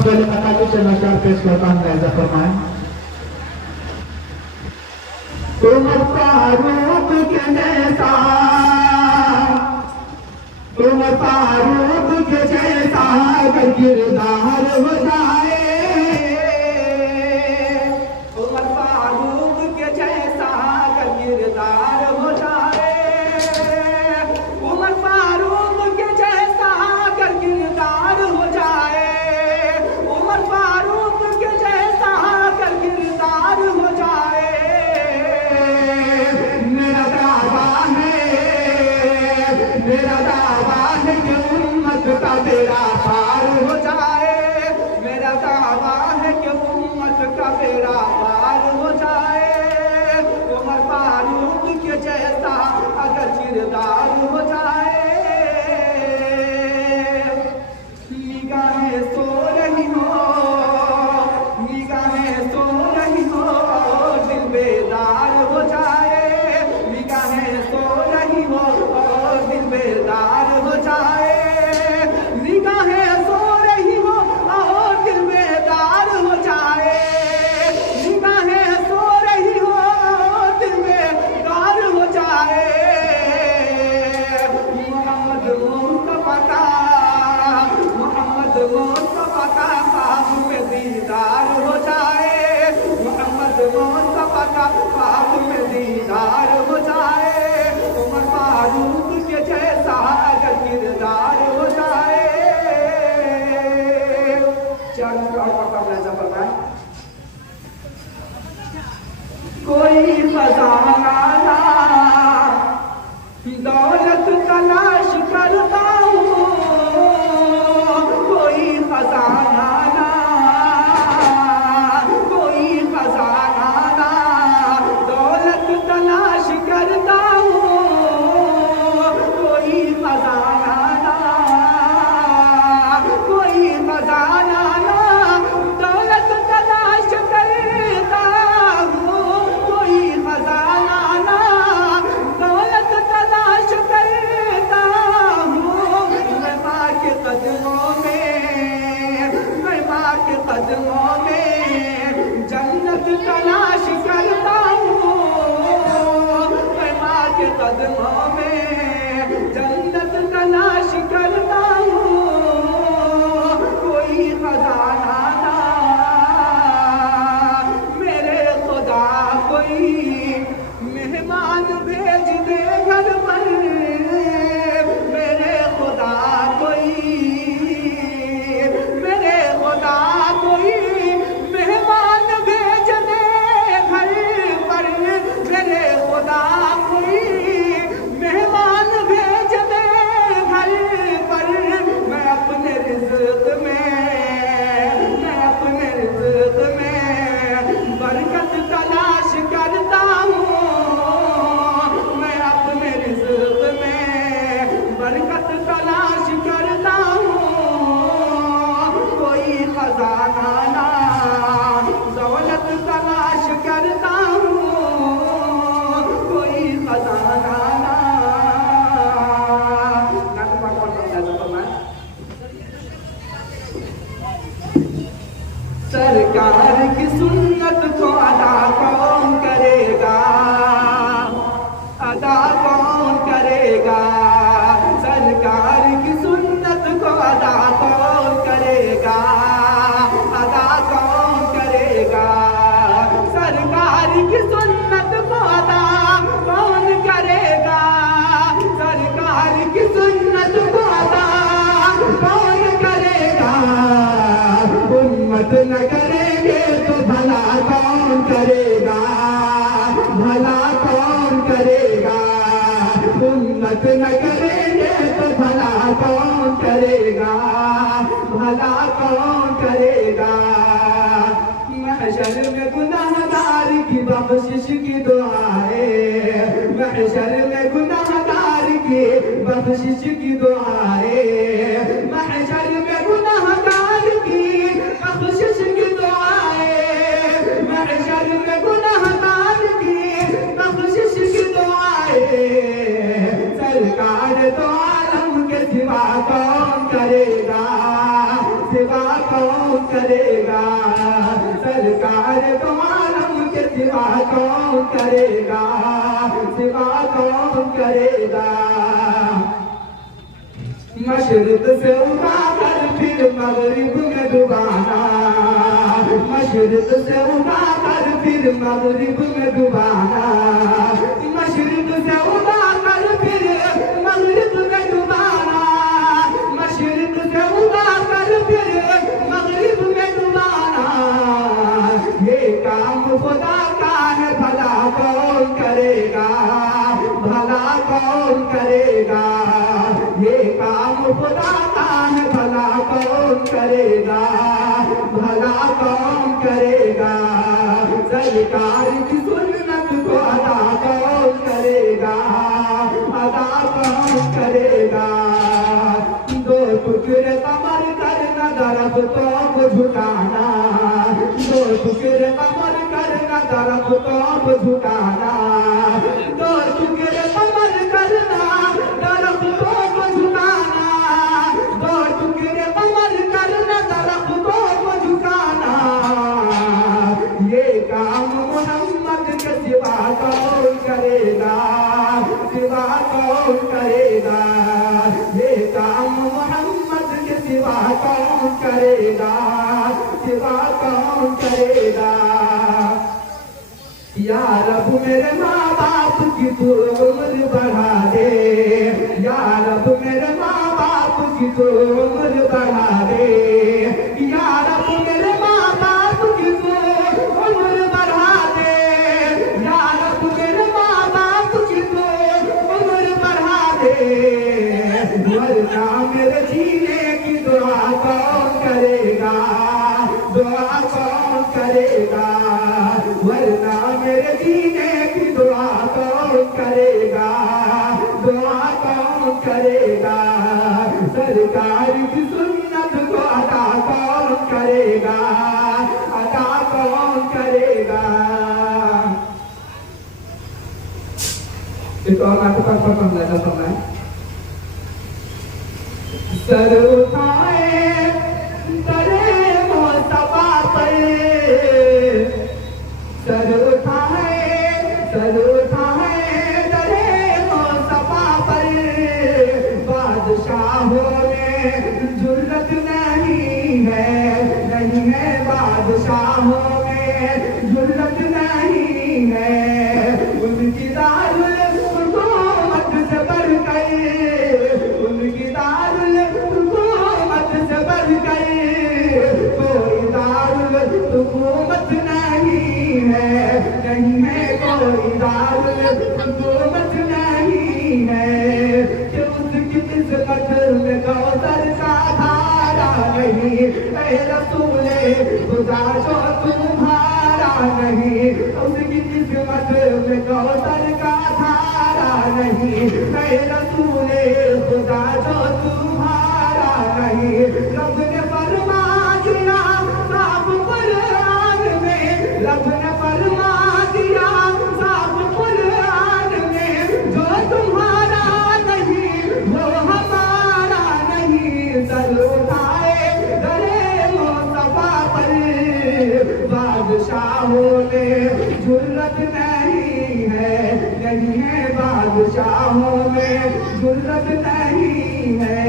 पहले अता के चलना चार पेश करता हूँ ऐसा फरमाएं। तुम फारूक के जैसा, तुम फारूक के जैसा अगर किरदार हो जाए, तुम फारूक के जैसा अगर किरदार हो जाए, उमर फारूक के जैसा अगर किरदार हो जाए, उमर फारूक के जैसा अगर किरदार हो जाए, मेरा दावा है कि उम्मत का बेड़ा पार हो जाए, मेरा दावा है कि उम्मत का बेड़ा पार हो जाए, उमर फारूक के जैसा अगर किरदार हो जाए। निगाहें सो रही हो, निगाहें सो रही हो, दिल बेदार हो जाए, निगाहें सो रही हो और दिल बेदार हो जाए, निगाहें सो रही हो और दिल बेदार हो जाए, निगाहें सो रही हो और दिल बेदार हो जाए, मोहम्मद मुस्तफा का, मोहम्मद मुस्तफा का ख्वाब में दीदार हो जाए, मोहम्मद मुस्तफा का ख्वाब में दीदार हो जाए, उमर फारूक के जैसा अगर किरदार हो जाए। कोई खजाना ना दौलत तलाश करता हूँ, कोई खजाना ना, कोई खजाना ना दौलत तलाश करता हूँ, कोई खजाना ना, कोई खजाना ना दौलत तलाश करता हूँ, कोई खजाना ना दौलत तलाश करता हूँ, मैं माँ के कदमों में, मैं माँ के कदमों में जन्नत तलाश करता हूँ, मैं माँ के कदमों में जन्नत तलाश करता हूँ, कोई खजाना ना मेरे खुदा कोई मेहमान भेज दे घर पर, मेरे खुदा कोई, मेरे खुदा कोई मेहमान भेज दे घर पर, मेरे खुदा कोई मेहमान भेज दे घर पर, मैं अपने रिज़्क़ में, मैं अपने रिज़्क़ में बरकत तलाश करता हूँ, मैं अपने रिज़्क़ में बरकत तलाश करता हूँ, कोई खजाना ना दौलत तलाश करता हूँ, कोई खजाना ना। सरकार की सुन्नत को अदा कौन करेगा, अदा कौन करेगा, सरकार की सुन्नत को अदा कौन करेगा, अदा कौन करेगा, सरकार की सुन्नत को अदा कौन करेगा, सरकार की सुन्नत को अदा कौन करेगा, उम्मत न करेंगे तो भला कौन करेगा, भला कौन करेगा, उम्मत न करेंगे तो भला कौन करेगा, भला कौन करेगा, महशर में गुनाहगार की बख्शिश की दुआएं, महशर में गुनाहगार की बख्शिश की दुआएं, महशर में गुनाहगार की बख्शिश की दुआएं, महशर में गुनाहगार की बख्शिश की दुआएं, सरकार तो आलम के सिवा कौन करेगा, सिवा कौन करेगा, सरकार दो आलम के सिवा कौन करेगा, सिवा कौन करेगा। मशरिक से उठाकर फिर मगरिब में डुबाना, मशरिक से उठाकर फिर मगरिब में डुबाना, मशरिक से उठाकर फिर मगरिब में डुबाना, मशरिक से उठाकर फिर मगरिब में डुबाना। ये काम खुदा का है, भला कौन करेगा, भला कौन करेगा। ये काम खुदा का है, भला कौन करेगा, भला कौन करेगा। सरकार की सुन्नत को अदा कौन करेगा, अदा कौन करेगा। दो टुकड़े कमर करना दरख्तों को झुकाना, दो टुकड़े कमर करना दरख्तों को झुकाना, दो टुकड़े कमर करना दरख्तों को झुकाना, दो टुकड़े कमर करना दरख्तों को झुकाना। ये काम मोहम्मद के सिवा कौन करेगा, सिवा कौन करेगा। ये काम मोहम्मद के सिवा कौन करेगा, सिवा कौन करेगा। या रब मेरे माँ बाप की तू उम्र बढ़ा दे, या रब मेरे माँ बाप की तू उम्र बढ़ा दे, या रब मेरे माँ बाप की तू उम्र बढ़ा दे, या रब मेरे माँ बाप की तू उम्र बढ़ा दे। वरना मेरे जीने की दुआ कौन करेगा, दुआ कौन करेगा। वरना मेरे जीने की दुआ कौन करेगा, दुआ कौन करेगा। सरकार की सुन्नत को अदा कौन करेगा, अदा कौन करेगा। एक और आपके पास पसंद है सुनना है। सर उठाए दरे मोस्तफा पर, सर उठाए दरे मोस्तफा पर। बादशाहों में जुर्रत नहीं है, नहीं है बादशाहों में जुर्रत नहीं है। उनकी दारुल हुकूमत से बढ़ गई, उनकी दारुल हुकूमत से बढ़ गई। कोई दारुल हुकूमत नहीं है, नहीं है कोई दारुल हुकूमत नहीं है। कि उसकी किस्मत में कौसर का धारा नहीं, ऐ रसूले खुदा जो तुम्हारा नहीं। उसकी किस्मत में कौसर का धारा नहीं, ऐ रसूले खुदा जो तुम्हारा नहीं। रब ने फरमा दिया साफ कुरान में, रब ने फरमा दिया साफ कुरान में। जो तुम्हारा नहीं वो हमारा नहीं। सर उठाए दरे मोस्तफा पर। बादशाहों में जुर्रत नहीं है, नहीं है बादशाहों में जुर्रत नहीं है।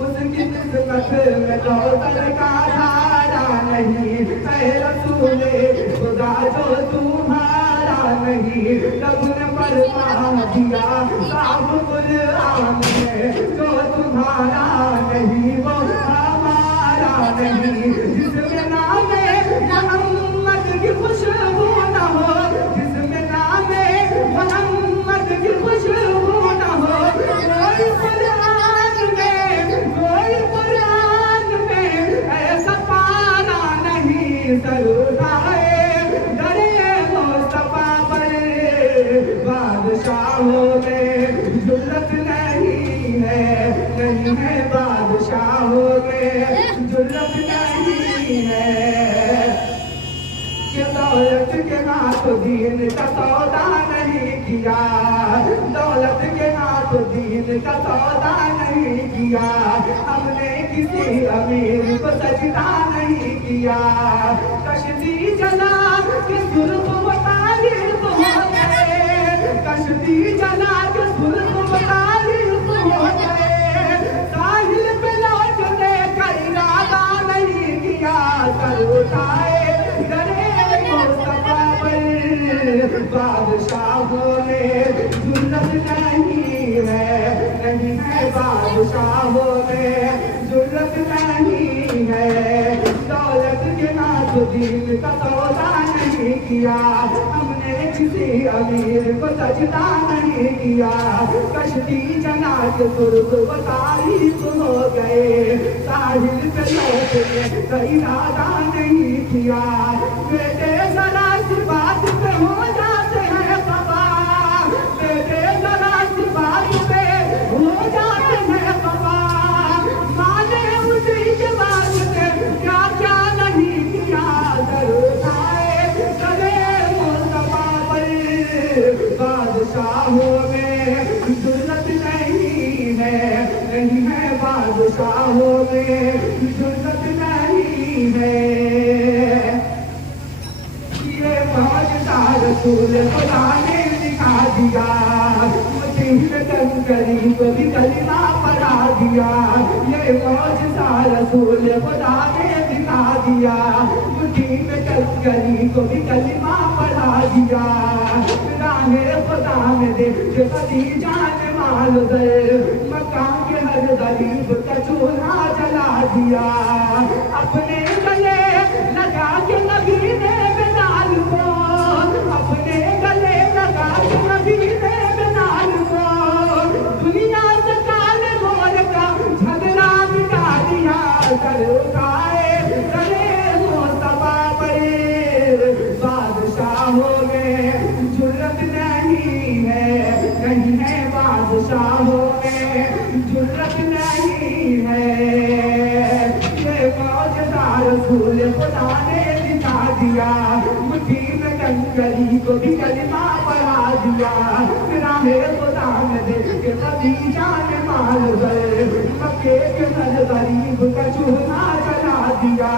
उसकी किस्मत में कौसर का धारा नहीं, ऐ रसूले खुदा जो तुम्हारा नहीं। रब ने फरमा दिया साफ कुरान में, जो तुम्हारा नहीं वो हमारा नहीं। जिसमें नामे मोहम्मद की खुशबू न हो, जिसमें नामे मोहम्मद की खुशबू न हो। कोई कुरान में ऐसा पारा नहीं। सर उठाए दरे मोस्तफा पर। बादशाहों में जुर्रत नहीं है, नहीं है बादशाहों में जुर्रत नहीं है। कि दौलत के हाथ दीन का सौदा नहीं किया, दौलत के हाथ दीन दीन का सौदा नहीं किया, हमने किसी अमीर को सजदा नहीं किया। कश्ती जला के सुर्ख व तारीफ हो गए, कश्ती जला के सुर्ख व तारीफ हो गए। साहिल पे लौटने का इरादा नहीं किया, सर उठाए डरे मुस्तफा पर। बादशाहों में जुर्रत नहीं है, नहीं है बादशाहों में जुर्रत नहीं है। दौलत के नाथ दीन का सौदा नहीं किया, हमने किसी अमीर को सजदा नहीं किया। कश्ती जना के सुर्ख व तारीफ हो गए, साहिल पे लौटने का इरादा नहीं किया। बेटे जरा सी बात पे हो जाते हैं खफा, बेटे जरा सी बात पे हो जाते हैं खफा। माने उसी के बाद से क्या क्या नहीं किया, सर उठाए करे मुस्तफा पर। बादशाहों में जुर्रत नहीं है, नहीं है बादशाहों में जुर्रत नहीं है। ये मौजज़ा रसूल खुदा ने दिखा दिया, मुझे कंकरी को भी कलिमा पढ़ा दिया। ये मौजज़ा रसूल खुदा ने दिखा दिया, मुझे कंकरी को भी कलिमा पढ़ा दिया। राहे खुदा में देख खदीजा ने माल दे, मक्का के हर गरीब का चूल्हा जला दिया। अपने गले लगा के नबी ने बिलाल को, अपने गले लगा के नबी ने बिलाल को। दुनिया से काले मोर का झगड़ा मिटा दिया, सर उठाए करे मुस्तफा पर। बादशाहों में जुर्रत नहीं है, नहीं है बादशाहों में जुर्रत नहीं है। ये मौजज़ा रसूल खुदा ने दिखा दिया, मुट्ठी में कंकरी को भी कलिमा पढ़ा दिया। राहे खुदा में देख के खदीजा ने माल गए, मक्के के हर गरीब का चूल्हा जला दिया।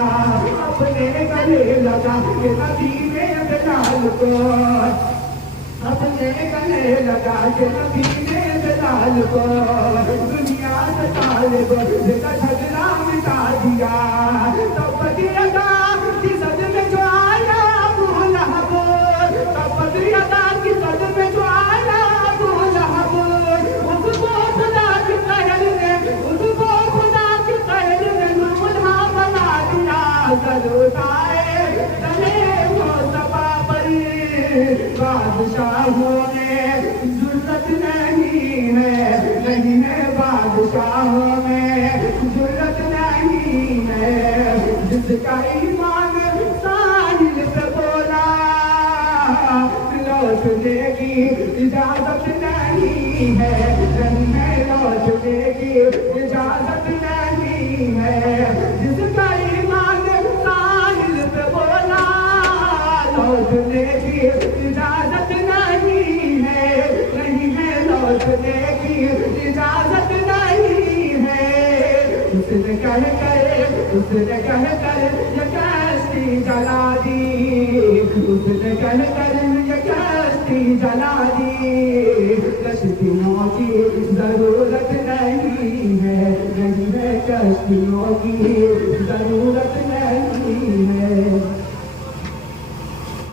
अपने गले लगा के नबी ने बिलाल को, अपने गले लगा के नबी ने बिलाल को। दुनिया से ताले को झगड़ा मिटा दिया। तब अदा की सद में जो आया अबू लहब, तब अदा की सद में जो आया अबू लहब। उसको खुदा की कहर ने, उसको खुदा की कहर ने दूल्हा बना दिया। सर उठाए चले मुस्तफा पर। बादशाहों में जुर्रत नहीं है, नहीं है बादशाहों में जुर्रत नहीं है। जिसका ईमान साहिल पे बोला, लौटने की इजाजत नहीं है, नहीं है लौटने की इजाजत नहीं है। जिसका ईमान साहिल पे बोला, लौटने की इजाजत नहीं है, नहीं है लौटने की इजाजत नहीं है। उसने कह कर, उसने कह कर ये कश्ती जला दी, उसने कह कर ये कश्ती जला दी। कश्तियों की जरूरत नहीं है, नहीं है कश्तियों की